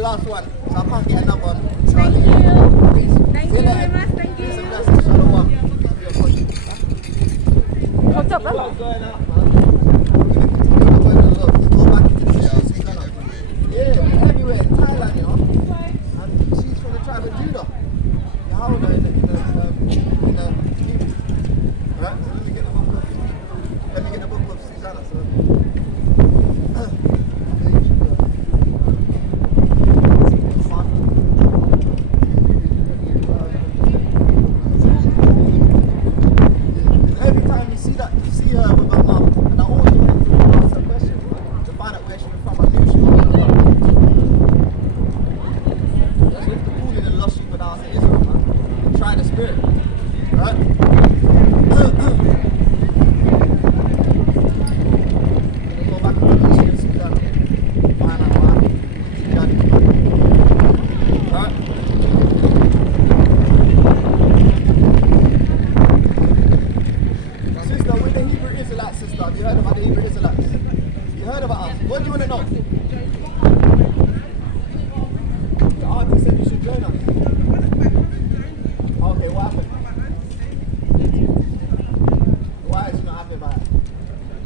last one, so I can't get another one. Thank you. Thank you very much. Thank you. What's up, brother? Yeah, everywhere in Thailand, you know. And she's from the tribe of Judah. Yahweh in the Hebrew. Right? So let me get the book of Susanna. So. Every time you see her with her mum, and I always have to ask her questions to find out where she was from. I knew she was from. That's with the calling and lost sheep of the house of Israel, man. Try the spirit. Right? Go back to the history of Sudan. Find out why. Right? Sister, with the Hebrew Israelites, sister, have you heard about the Hebrew Israelites? You heard about us? What do you want to know? The artist said you should join us. Okay, what happened? Why is he not happy about it?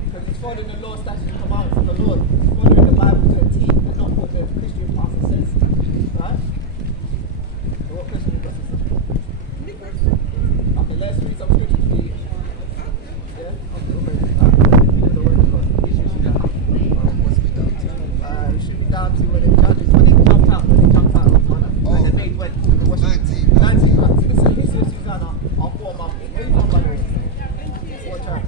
Because he's following the law, statutes, and commandments of the Lord. He's following the Bible to a T and not what the Christian pastor says. Right? So what question you got, sister? Okay, let's read some scriptures for you. Yeah? Okay, we'll read it. Here's the word of God. We should be down. What's we down to? We should be down to when the judges, when they jumped out of Ghana. And the maid went. 19, right? So this is Susanna, our poor mum. Where you from, by the way? What tribe?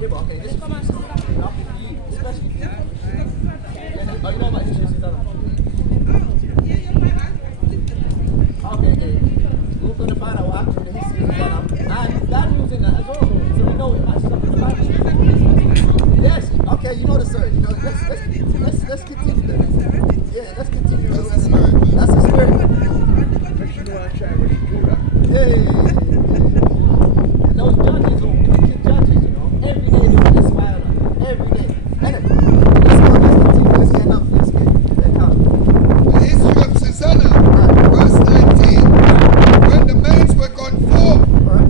Yeah, but okay, this is for you, sister. Nothing for you, especially for you. Yeah, oh, you know about history of Susanna? Okay. We're going to find out what happened with the history of Susanna. And Daniel's in that as well. So we know it matches up with the Bible. Yes, okay, you know the story. You know, let's continue then. Yeah, let's continue. That's the spirit. That's the spirit. Yeah. And those judges, wicked judges, you know, every day they were inspired. Every day. Anyway, let's continue. Let's get enough. Let's get out. The history of Susanna, verse 19. When the maids were gone forth,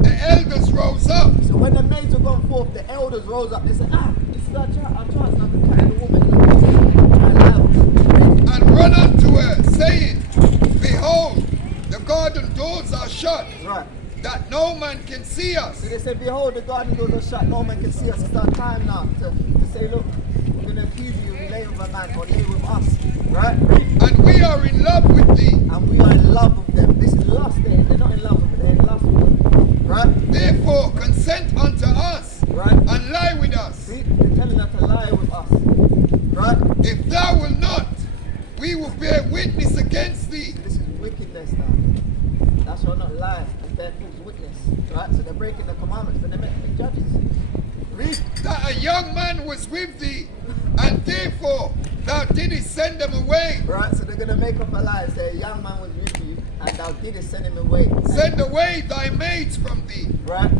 the elders rose up. So when the maids were gone forth, the elders rose up. They said, this is our chance not to carry the woman and run unto her, saying, Behold, the garden doors are shut, right, that no man can see us. So they said, behold, the garden doors are shut, no man can see us. It's our time now to say, look, we're going to accuse you, we lay with a man or lay with us, right? And we are in love with thee. And we are in love with them. This is lust, they're not in love with them, they're in lust with them, right? Therefore, consent unto us, right, and lie with us. See, they're telling her to lie with us, right? If thou wilt not, we will bear witness against thee. This is wickedness now. Thou shalt not lie and bear false witness, right? So they're breaking the commandments, but they're meant to be judges. Read. That a young man was with thee, and therefore thou didst send them away. Right, so they're going to make up a lie and say a young man was with you, and thou didst send him away. Send away thy maids from thee. Right.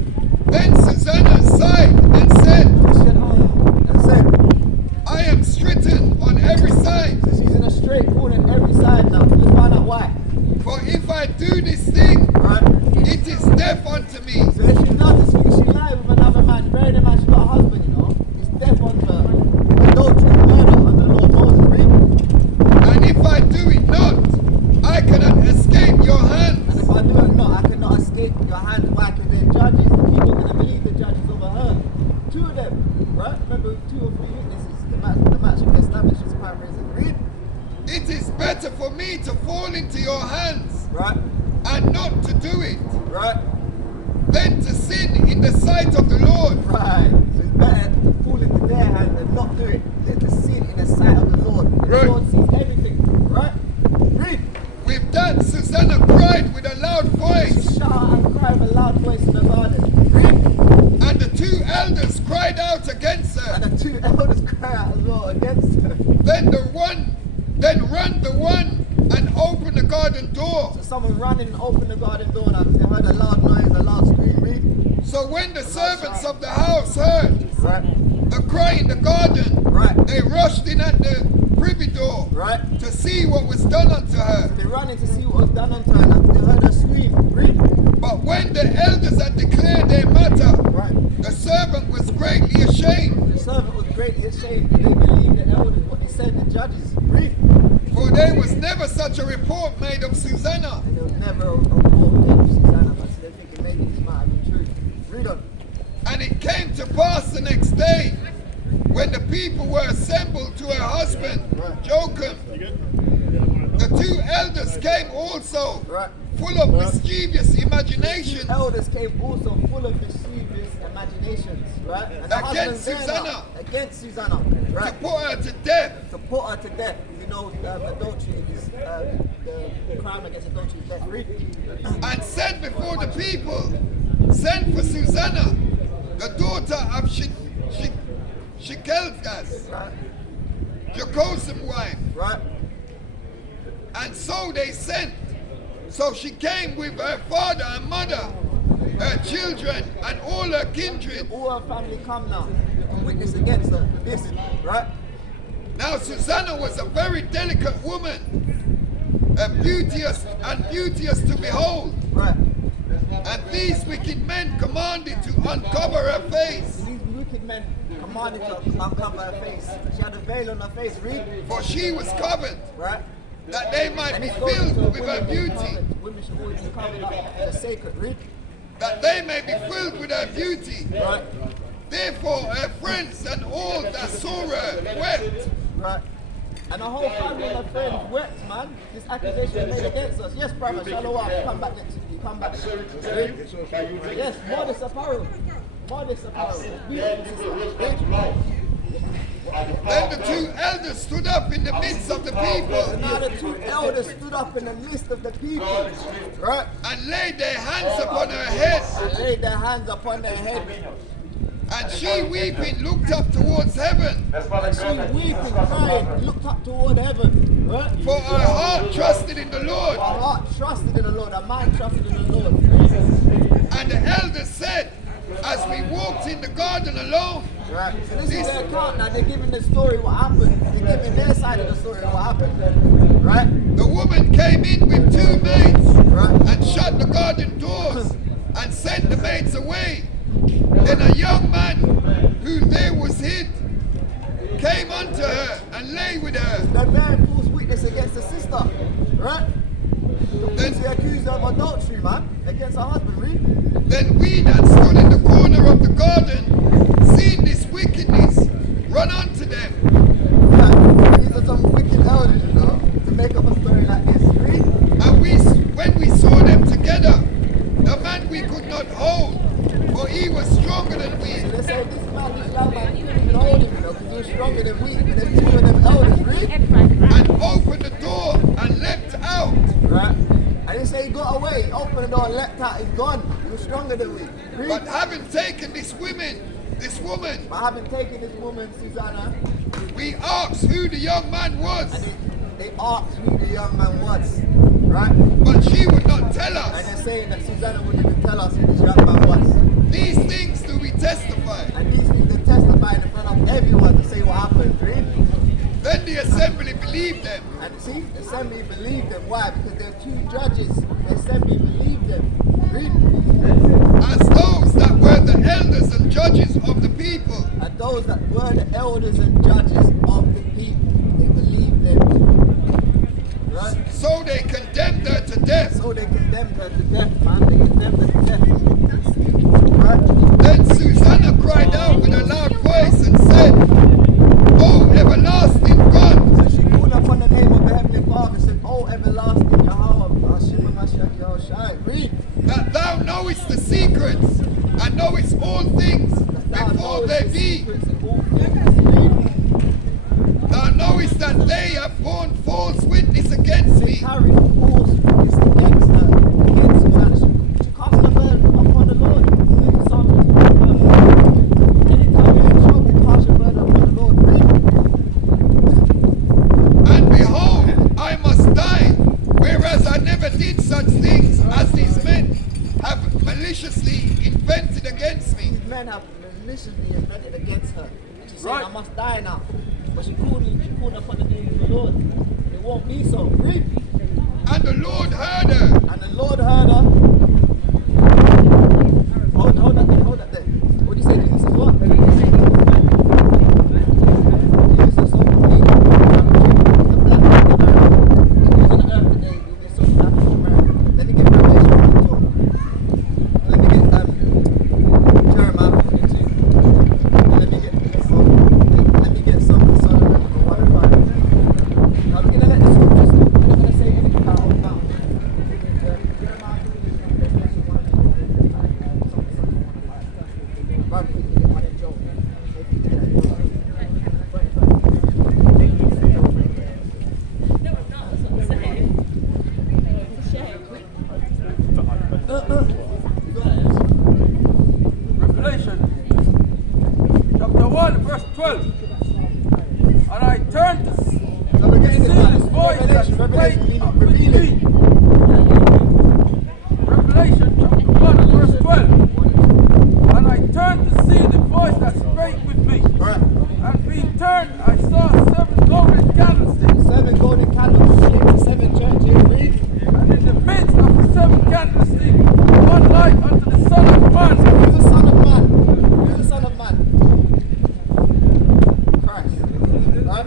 Then Susanna sighed and said, I am stricken on every side. So she's in a straight corner on every side now. Let's find out why. For if I do this thing, right, it is death unto me. So if she does this thing, she lies with another man, bearing in mind she got a husband, you know, it's death unto her. Adultery, murder, and the Lord Moses, read. And if I do it not, I cannot escape your hands. And if I do it not, I cannot escape your hands. Why? Because they're judges. The people are going to believe the judges over her. Two of them, right? Remember, 2 or 3 witnesses. The match will be established. It's paraphrasing. Read. It is better for me to fall into your hands, right, and not to do it, right, than to sin in the sight of the Lord. Right. So it's better to fall into their hands and not do it than to sin in the sight of the Lord. Right. The Lord sees everything. Right? Read. With that, Susanna cried with a loud voice. Shout out and cry with a loud voice in the garden. Read. And the 2 elders cried out against her. And the 2 elders cry out as well against her. Then ran the one and opened the garden door. So someone ran in and opened the garden door and they heard a loud noise, a loud scream. Read. So when the servants of the house heard right, the cry in the garden, right, they rushed in at the privy door right? to see what was done unto her. They ran in to see what was done unto her, and they heard her scream. Read. But when the elders had declared their matter, Right. the servant was greatly ashamed, The servant was greatly ashamed. They believed the elders, what they said, the judges. Read. for there was never such a report made of Susanna. And there was never a report made of Susanna, but so they're thinking maybe this might have been true. Read on. And it came to pass the next day, when the people were assembled to her husband, Joachim, the two elders came also, Right. full of mischievous imaginations, Elders came also full of mischievous imaginations, right? And the Against husband's there now. Susanna. Against Susanna, to right? put her to death. To put her to death. You know, adultery is the crime against adultery is death. Read. And said before the people, send for Susanna, the daughter of Shekelgas, Right. Jacob's wife. Right. And so they sent. So she came with her father and mother, her children, and all her kindred. All her family come now. You can witness against her. Listen, right? Now Susanna was a very delicate woman, beauteous to behold. Right. And these wicked men commanded to uncover her face, These wicked men commanded to uncover her face. She had a veil on her face. Read. for she was covered, Right. that they might And be it's goes to filled with her women being beauty, covered. Women should always be covered up. They're sacred. Read. that they may be filled with her beauty. Right. Therefore her friends and all that saw her wept. Right. And the whole family and her friends wept, man. This accusation made against us. Yes, brother, Shalom. Come back next week. You come back. Yes, modest apparel. Modest apparel. Beautiful. Then the two elders stood up in the midst of the people Now the two elders stood up in the midst of the people. Right. and laid their hands upon her head. And laid their hands upon their head. And she weeping looked up towards heaven, And she weeping, crying, looked up toward heaven. Right. for her heart trusted in the Lord. Our heart trusted in the Lord. Our mind trusted in the Lord. And the elders said, as we walked in the garden alone, Right. So this is their account now. They're giving the story what happened. They're giving their side of the story what happened. Right. the woman came in with two maids Right. and shut the garden doors and sent the maids away. Then a young man who there was hid came unto her and lay with her. They're bearing false witness against the sister. Right. Then, They accused her of adultery, man, against her husband. Read. then we that stood in the corner of the garden, seeing this wickedness, run unto them. Right. These are some wicked elders, you know, to make up a story like this. Read. And when we saw them together, the man we could not hold, for he was stronger than we. So they say this man, this young man, we couldn't even hold him, you know, because he was stronger than we. But then two of them elders. Read. And opened the door and leapt out. Right. I didn't say he got away. He opened the door and leapt out. He's gone. He was stronger than we. Read. But having taken this woman, But having taken this woman, Susanna, we asked who the young man and was, they asked who the young man was. Right? but she would not tell And us. they're saying that Susanna wouldn't even tell us who this young man was. These things do we testify. And these things they testify in front of everyone to say what happened. Read. Then the assembly believed them. And see, the assembly believed them. Why? Because they're two judges. The assembly believed them. Read. As those that were the elders and judges of the people, And those that were the elders and judges of the people, they believed them. Right? so they condemned her to death. So they condemned her to death, man. They condemned her to death. Right? Then Susanna cried out with a loud voice and said, O everlasting God, So she called upon the name of the Heavenly Father and said, Oh, everlasting Yahweh, Hashem Mashiach Yahushai. Read. that thou knowest the secrets and knowest all things Thou before knowest they the be. secrets of all things. Read. Thou knowest that they have borne false witness against They me. carried false witness against her, against Susanna. She cast her burden upon the Lord. In Psalm 55. Anytime you're in trouble, cast your burden upon the Lord. Read. And behold, I must die, whereas I never did such things as these men have maliciously invented against me. These men have maliciously invented against her. She's saying, I must die now. But she called upon the name of the Lord. It won't be so. Read. And the Lord heard her. And the Lord heard her. Hold that there. What do you say? This is what? This is so complete. The black man in America. Who's on the earth today? They're so black in America. Let me get Revelation 12. Let me get Jeremiah 42. And let me get some Solomon 105. I'm gonna let the scriptures speak. I'm not gonna say anything out of mouth. Jeremiah 42, Revelation 1, Revelation chapter 1 verse 12. And I turned to see this voice that spake with me. Revelation chapter 1 verse 12. And I turned to see the voice that spake with me. And being turned, I saw 7 golden candlesticks. 7 golden candlesticks, 7 churches. Read. And in the midst of the 7 candlesticks, one like unto the Son of Man. Who's the Son of Man? Who's the Son of Man? Christ. Right?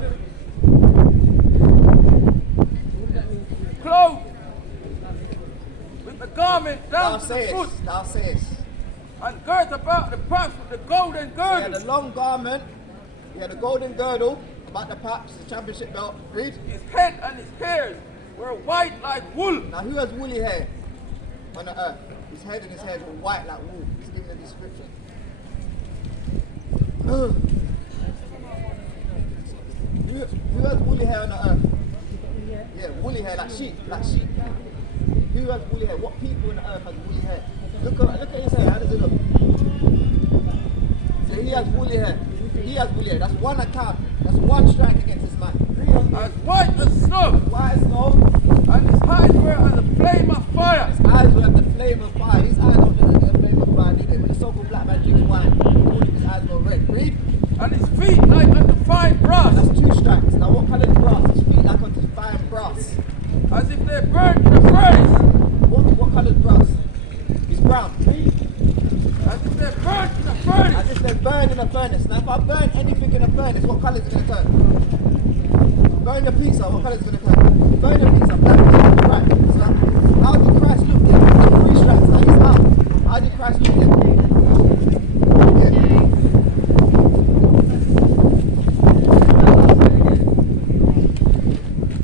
Clothed with the garment down to the foot, Thou sayest. and girt about the paps with the golden So he had girdle. a long garment, he had a golden girdle about the paps, the championship belt. Read. His head and his hairs were white like wool. Now who has woolly hair on the earth? His head and his hairs were white like wool. He's giving a description. Who has woolly hair on the earth? Yeah, woolly hair like sheep, Who has woolly hair? What people on the earth has woolly hair? Look at his hair, how does it look? So he has woolly hair. He has woolly hair. That's one account. That's one strike against this man. As white as snow, White as snow. and his eyes were as a flame of fire. His eyes were at the flame of fire. His eyes don't look like the flame of fire, do they? When the so-called black man drinks wine, he called his eyes were red. Read. And his feet like unto fine brass, That's 2 strikes. Now what colour is brass? His feet like unto fine brass. as if they burned in a furnace. What colour is brass? It's brown. As if they burned in a furnace. As if they're burned in a furnace. Now if I burn anything in a furnace, what colour is it going to turn? Burn your pizza, what colour is it going to turn? Burn your pizza, black, right. So how did Christ look there? 3 strikes, now he's out. How did Christ look there? Yeah.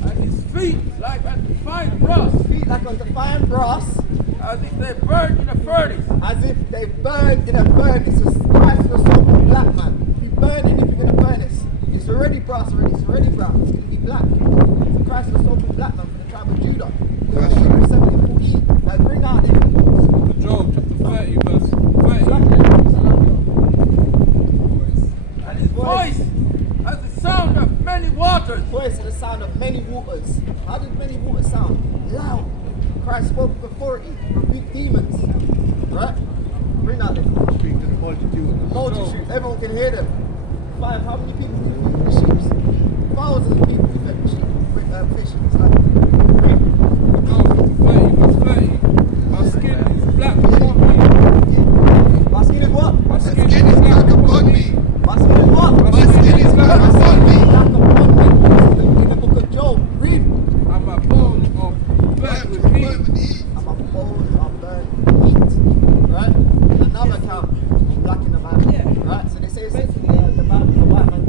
And his feet like unto fine brass, Feet like unto fine brass, as if they burned in a furnace. as if they burned in a furnace. So Christ was so black, man. If you burn anything in a furnace, it's already brass already, it's already brown, it's going to be black. So Christ was so black, man, from the tribe of Judah. That's Hebrews 7:14. Now bring out there. Job chapter 30 verse 30. And his voice as the sound of many waters. Voice is the sound of many waters. How did many waters sound? Loud. Christ spoke with authority, rebuked demons. Right? Bring that in. Speak to the multitude. Multitudes, everyone can hear them. 5, how many people do you feed with the sheep? Thousands of people you fed with sheep, with fish. It's like, Job chapter 30 verse 30. My skin is black upon me. my skin is what? My My skin skin is black upon me. My skin is what? My skin is black upon me. Black upon me. In the book of Job, read. And my bones are burnt with heat. And my bones are burnt with heat. Right? Another account, black in the Bible. Right? So they say essentially the Bible is a white man.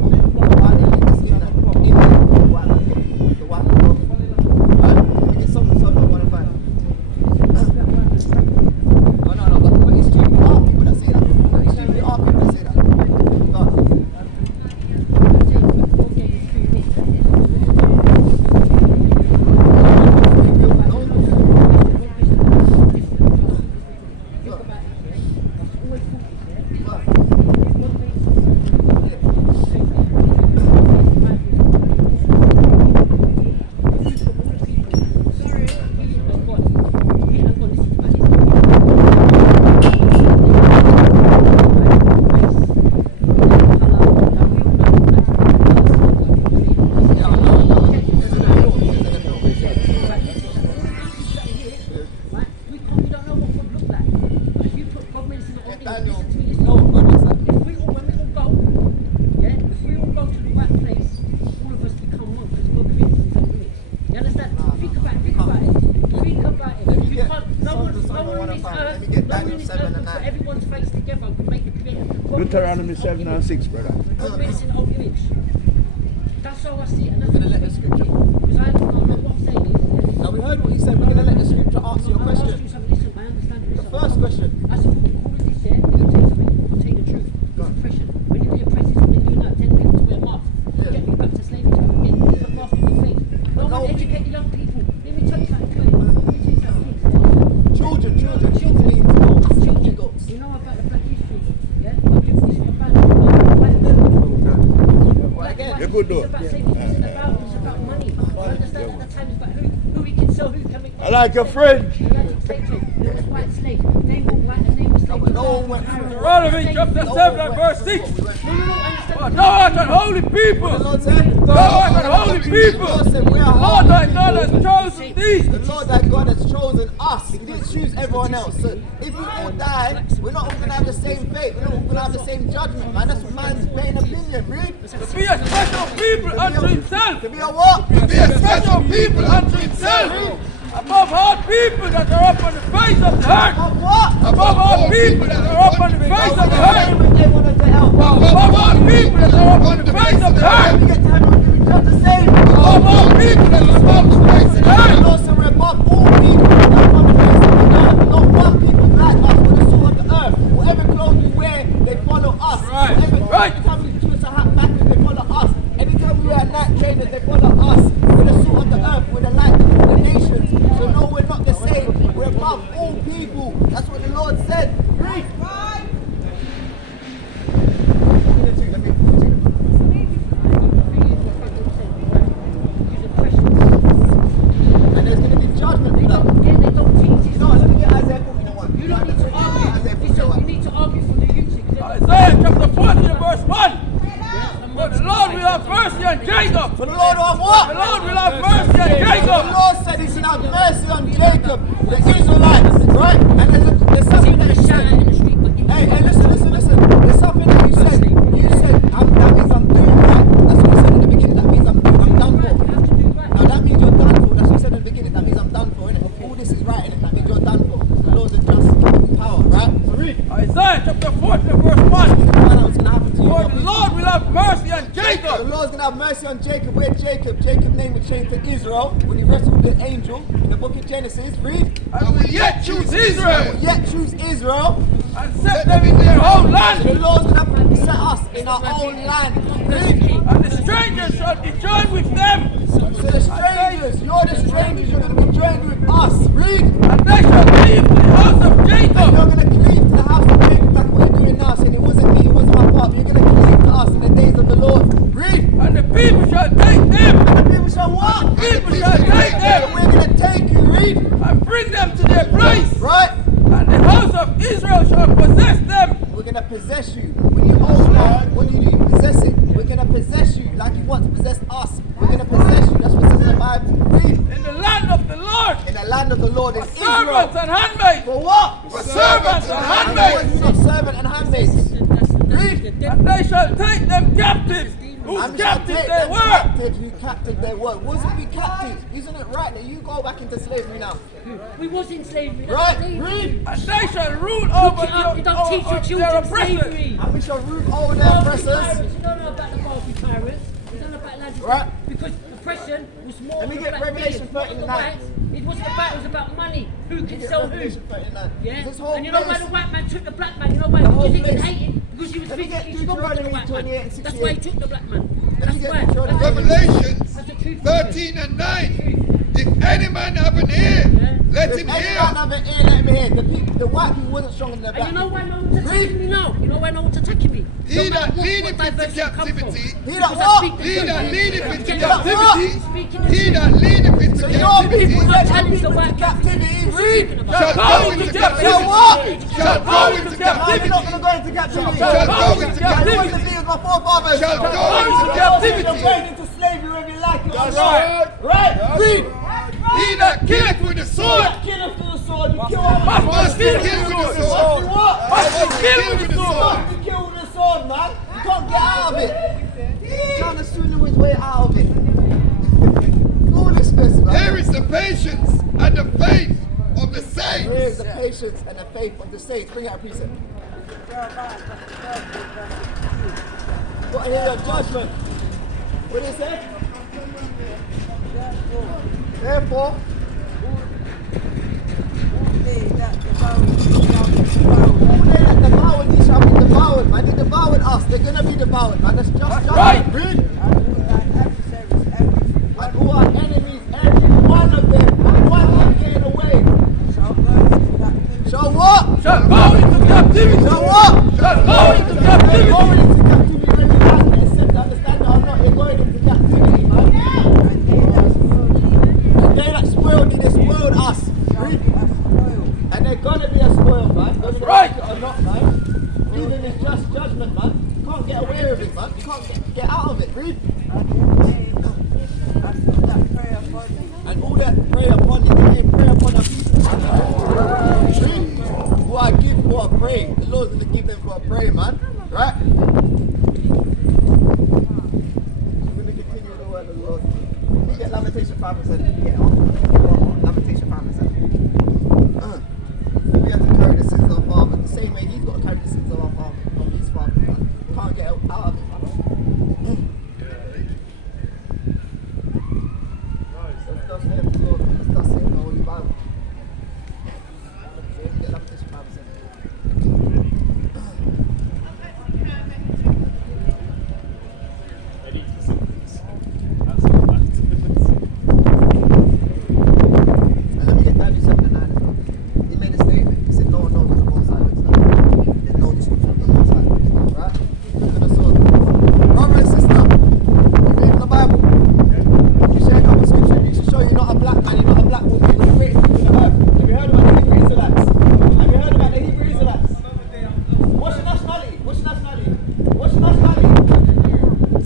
all go to the right place, all of us become one because God created his own image. You understand? Think about it. Think about it. You can't, no one on this earth, no one on this earth can put everyone's face together and make the creator. Deuteronomy 7:6, brother. God made us in the old image. That's how I see it. And that's let the scripture. Because I don't know what I'm saying is. Now we heard what you said. We're going to let the scripture answer your I question. asked you something. Listen, I understand you. The first question. I said, all of this, yeah, I'll tell you something. I'll tell you the truth. It's oppression. When you be oppressed, it's when you now tell people to wear masks. Get me back to slavery time again. Put masks on your face. No one educate the young people. Let me tell you something. Children. You know about the Black History, yeah? But this is about white You're good, though. It's about safety. It's about money. You understand? At the time, it's about who we can sell, who can make money. I like your French. There was white slaves. They were white and they were slaves. No one went through. Deuteronomy chapter 7 and verse 6. No, Thou art an holy people. The Lord said, Thou art an holy people. The Lord said, we are Lord thy holy God has people. chosen these. The Lord thy God has chosen us. He didn't choose everyone else. So if we all die, we're not all going to have the same fate. We're not all going to have the same judgment, man. That's what man's vain opinion. Read. To be a special people unto himself. To be a what? To be a special people unto himself. Above all people that are up on the face of the earth. Of what? Above all people that are up on the face of the earth. They wanted to help. Above all people that are up on the face of the earth. We get time to be judged the same. Above all people that are above the face of the The earth. Lord said we're above all people that are on the face of the earth. Not one people like us with the salt of the earth. Whatever clothes we wear, they follow us. Right. Every time we twist a hat backwards, they follow us. Anytime we wear night trainers, they follow us. With the salt of the earth, with the light of the nations. So no, we're not the same. We're above all people. That's what the Lord said. Read. And there's going to be judgment for that. They don't teach this. No, let me get Isaiah 41. You don't need to argue. Listen, you need to argue from the youth. Isaiah chapter 40 and verse 1. For the Lord will have mercy on Jacob. For the Lord of what? The Lord will have mercy on The Jacob. Lord said He's going to have mercy on Jacob, the Israelites, right? And there's something that you said. Hey, listen. There's something that you said. You said, that means I'm doing right. That's what you said in the beginning. That means I'm done for. Now that means you're done for. That's what you said in the beginning. That means I'm done for, innit? All this is right, innit? That means you're done for. The Lord's a just power, right? So read. Isaiah chapter 40 and verse 1. Find out what's going to happen to you. For the Lord will have mercy on The Jacob. Lord's going to have mercy on Jacob. Where Jacob? Jacob's name was changed to Israel when he wrestled with the angel in the book of Genesis. Read. I will yet choose Israel Yet choose Israel. and set them in their own The land. Lord's going to set us in our own land. Read. And the strangers shall be joined with them. So the strangers, you're the strangers, you're going to be joined with us. Read. And they shall cleave to the house of And Jacob. you're going to cleave to the house of Jacob like what you're doing now, saying it wasn't me, it wasn't my part. You're going to cleave to us in the days of the Lord. Read. And the people shall take them. And the people shall what? People shall take And them we're going to take you. Read. and bring them to their place. Right? And the house of Israel shall possess them. We're going to possess you. When you own that, what do? Possess it. We're going to possess you like you want to possess us. We're going to possess you. That's what's in the Bible. Read. In the land of the Lord. In the land of the Lord in Servants Israel. and handmaids. For what? For servants and handmaids. Not servant and handmaids. Read. And they shall take them captives. Whose And shall captives take they them were. captive who captive they were. Wasn't we captive? Isn't it right that you go back into slavery now? We was in slavery. Right? Read. And they shall rule over You don't teach your their children oppressors. slavery. And we shall root over their oppressors. You don't know about the Barbie pirates. You don't know about Atlantis. Right. Because oppression was more. Let me for get black Revelation men, not 39. the whites. It wasn't about. It was about money. Who can sell who? Revelation 39. Yeah. This whole And you know why place. the white man took the black man? You know why? The whole Because he place. hated. Because he was Let me get physically stronger than the white Deuteronomy 28 man. and That's why he 68. took the black man. Let That's me get why. Deuteronomy. Revelations That's the truth. 13 and 9. If any man have an ear, let If him anyone hear. have an ear, let him hear. The white people wasn't stronger than the And black you know people. why no one's attacking me now? You know why no one's attacking me? He No matter that what leadeth into diversity come from. captivity, He Because that I what? speak the he truth. that leadeth into He that captivity, Speaking the he truth. that leadeth into So your captivity people Don't let your challenge the people white into captivity. Read. shall Go go into into Shall captivity. what? Shall go into No, you're captivity. not going to go into captivity. Shall go into That captivity. wasn't me, it was my forefathers. Shall go You're into captivity. going into slavery whether you like it or That's not. right. Right? Read. He that killeth with the sword Kill us through the sword. You kill all of must be killed with the sword. What? Must be killed with the sword. You kill with the sword, man. You can't get out of it. his way out of it. Foolishness, man. Here is the patience and the faith of the Here is saints. the patience and the faith of the saints. Bring out a precept. What here your judgment? What did it say? Therefore, all they that devoured thee shall be devoured, man. They devoured us. They're gonna be devoured, man. That's just right. Read. And who are enemies, every one of them, and one not getting away. Shall what? Shall go into captivity. Shall what? Shall go into They're captivity. going into captivity. When you ask me, it's simple to understand that or not, you're going into captivity, man. And they that spoiled thee, they spoiled us. Read. And they're gonna be a spoiled, man. Whether they right. like it or not, man. Even in just judgment, man. You can't get away with it, man. You can't get out of it. Read. And all that pray upon you, they ain't pray upon our people. Read. Who I give for a pray. The Lord's gonna give them for a pray, man. Right? We're gonna continue the word of the Lord. We get Lamentation 5 and 7. We get on. Lamentation 5 and 7. We have to carry the sins of our father. The same way he's got to carry the sins of our father, of his father. Man. Can't get out of it, man. Thus saith the Lord. Thus saith the Holy Bible. So we get Lamentation 5 and 7. And let me get Daniel 7 and 9 as well. He made a statement. He said, no one knows what the Most High looks like. There's no description of the Most High. Right? Look at the sword. Brother and sister, you read the Bible. You share a couple of scriptures. You should show you're not a black man, you're not a black woman, you're the greatest people in the earth. Have you heard about the Hebrew Israelites? Have you heard about the Hebrew Israelites? What's your nationality? What's your nationality? What's your nationality?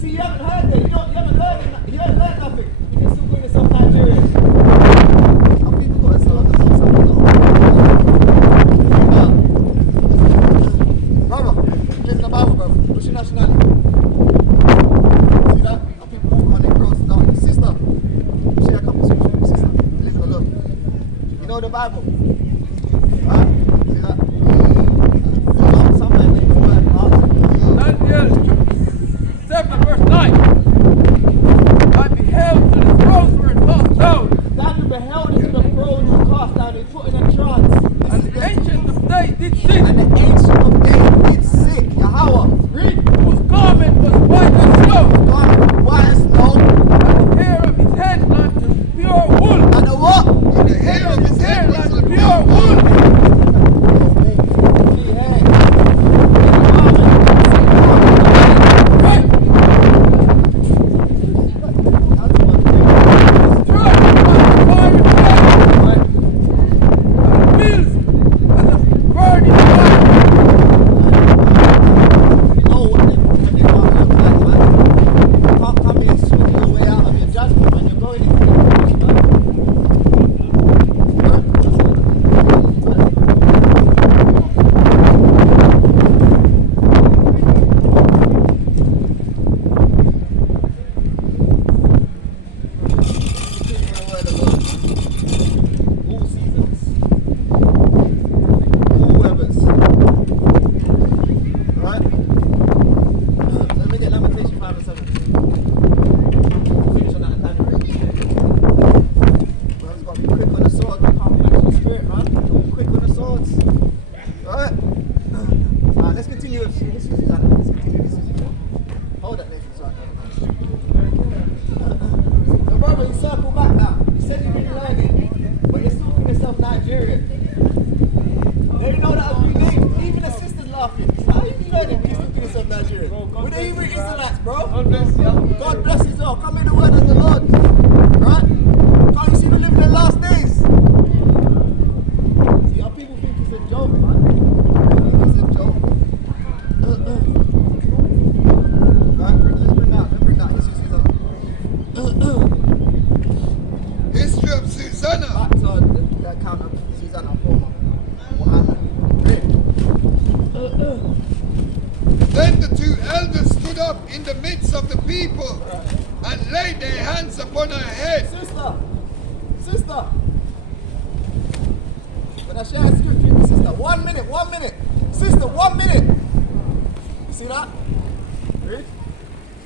See, you haven't heard it. You haven't learned nothing. You can still call yourself Nigerian. How people got themselves brother, live in the Bible, brother. What's your nationality? See that? How people walk on their cross. Now, sister, share a couple of scriptures with your sister. You live in the Lord. You know the Bible. Right? See that? Somewhere named the word Daniel 7 verse 9. I beheld till the thrones were cast down, Daniel beheld into the throne and cast down. He put in a trance. and the ancient of days did sit, And the ancient of days did sick. Yahweh. Read. whose garment was white as snow, God, white as snow. and the hair of his head like pure wool. And the what? And the hair of his head was like Pure wool. Right. Struck by the fire of and wheels as a burning fire. You know what they want to look like, man. You can't come here and swing your way out of your judgment, man. You're going into the all seasons, all weathers. Right? So let me get Lamentation 5 and 7. Finish on that and time Man's got to be quick on the sword. We can't flex the spirit, man. Be quick on the swords. Right? Alright, let's continue with history. Let's continue with history. Hold that, Nathan. Sorry. So, brother, you circle back now. You said you've been learning, but you're still calling yourself Nigerian. They know that I've been named. Even the sisters laughing. How you been learning when you still calling yourself Nigerian? We're the Hebrew Israelites, bro. God bless you all. Come in the word of the Lord. Right? Can't you see we live in the last days? See, our people think it's a joke, man. They think it's a joke. Right? Let's bring that. history of Susanna. Back to the account of Susanna former. What happened? Then the two elders stood up in the midst of the people and laid their hands upon her head. Sister. When I share a scripture with you, sister, 1 minute. Sister, 1 minute. You see that? Read.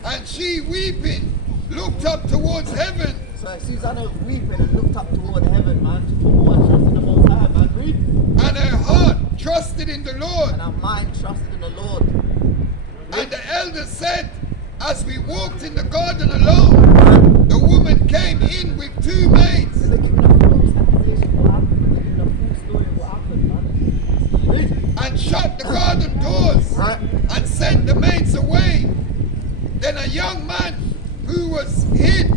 And she, weeping, looked up towards heaven. So Susanna was weeping and looked up toward heaven, man. She put more trust in the Most High, man. Read. And her heart trusted in the Lord. And her mind trusted in the Lord. And the elders said, as we walked in the garden alone, the woman came in with 2 maids. They're giving a false accusation of what happened. They're giving a full story of what happened, man. Read. And shut the garden doors. Right. And sent the maids away. Then a young man who was hid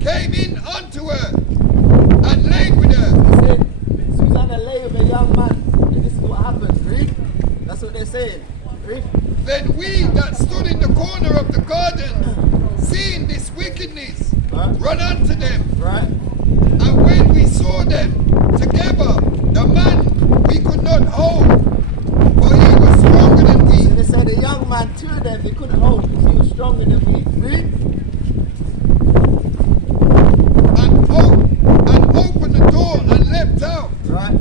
came in unto her and laid with her. They said, Susanna lay with a young man. And this is what happens. Read. That's what they're saying. Read. Then we that stood in the corner of the garden, seeing this wickedness, run unto them. Right. And when we saw them together, the man we could not hold, for he was stronger than we. So they said the young man, 2 of them, they couldn't hold because he was stronger than we. Read. And opened the door and leapt out. Right.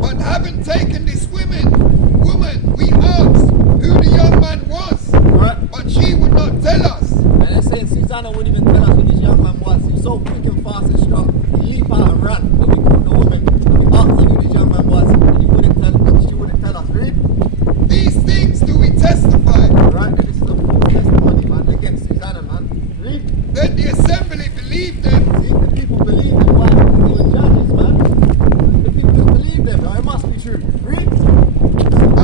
But having taken this woman, we asked who the young man was. Right. But she would not tell us. And they're saying Susanna wouldn't even tell us who this young man was. He was so quick and fast and strong. He leaped out and ran. But we caught the woman. And we asked her who this young man was. And she wouldn't tell us. Read. These things do we testify. Right. And this is a full testimony, man, against Susanna, man. Read. Then the assembly believed them. See, the people believe them. Why? Because they were judges, man. The people just believe them. Now, it must be true. Read.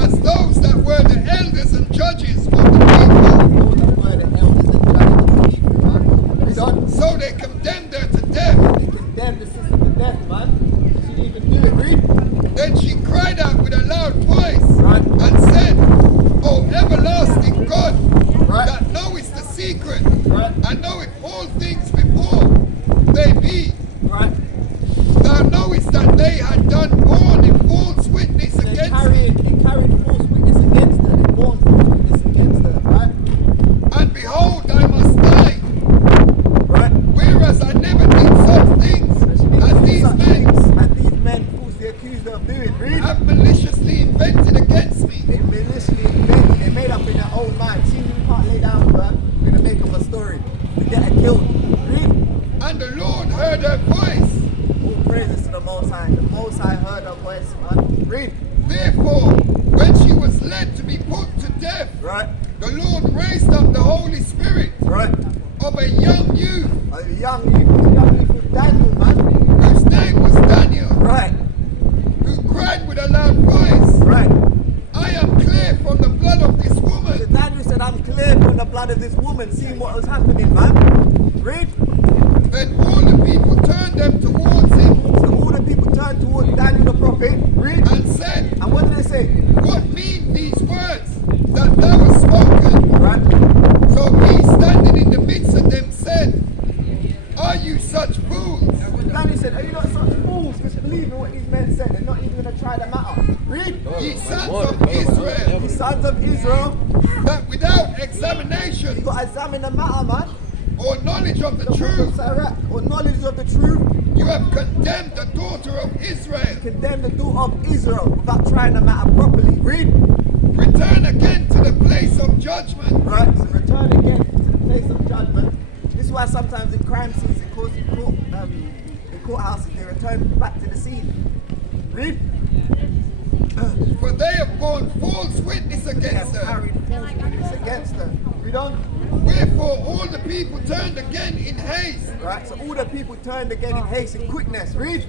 As those that were the elders and judges of the people. Those that were the elders and judges of the people, man. Read on. So they condemned her to death. They condemned the sister to death, man. She didn't even do it. Read. Then she cried out with a loud voice Right. and said, O everlasting God, Right. that knowest the secret, Right. and knoweth all things before they be. Right. Thou knowest that they had done borne a false witness They against me. carried false witness against her. They borne false witness against her, right? And behold, I must die, Right. whereas I never did such things as these men And these men falsely accused her of doing. Read. have maliciously invented against me. They maliciously invented. They made up in their own mind. See, you can't lay down with her. We're gonna make up a story to get her killed. Read. And the Lord heard her voice. All praises to the Most High. The Most High heard her voice, man. Read. Therefore, when she was led to be put to death, Right. the Lord raised up the Holy Spirit Right. of a young youth A young youth, Daniel, man. whose name was Daniel, Right. who cried with a loud voice, Right. I am clear from the blood of this So woman. Daniel said, I'm clear from the blood of this woman, seeing what was happening, man. Read. Then all the people turned them towards him So all the people turned towards Daniel the prophet. Read. and said, And what did they say? What mean these words that thou hast spoken? Right. So he, standing in the midst of them, said, Are you such fools? Daniel said, are you not such fools? Just believe in what these men said. They're not even going to try the matter. Read. Ye sons of Israel, You sons of Israel, that without you examination got to examine the matter, man. or knowledge of the The book of truth, Sirach, or knowledge of the truth, you have condemned the daughter of Israel. condemn the daughter of Israel without trying the matter properly. Read. Return again to the place of judgment. Right. So return again to the place of judgment. This is why sometimes in crime scenes, in courthouses, they return back to the scene. Read. For they have borne false witness They have against her. carried false witness against her. Read on. Wherefore all the people turned again in haste. Right. So all the people turned again in haste and quickness. Read.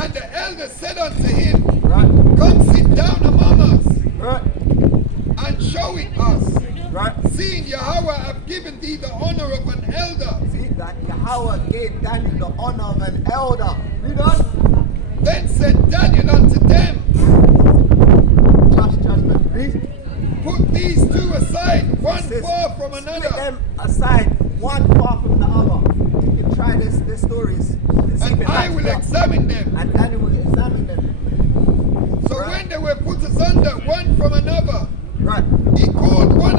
And the elder said unto him, Right. Come sit down among us, Right. and show it us, Right. seeing Yahweh have given thee the honor of an elder. See that Yahweh gave Daniel the honor of an elder. Read on. Then said Daniel unto them, Judgment. Read. Put these two aside, one Says, far from split another, them aside, one far from the other. You can try their stories. And see if and it I matches will up. examine them. And Daniel will examine them. So when they were put asunder one from another, Right. he called one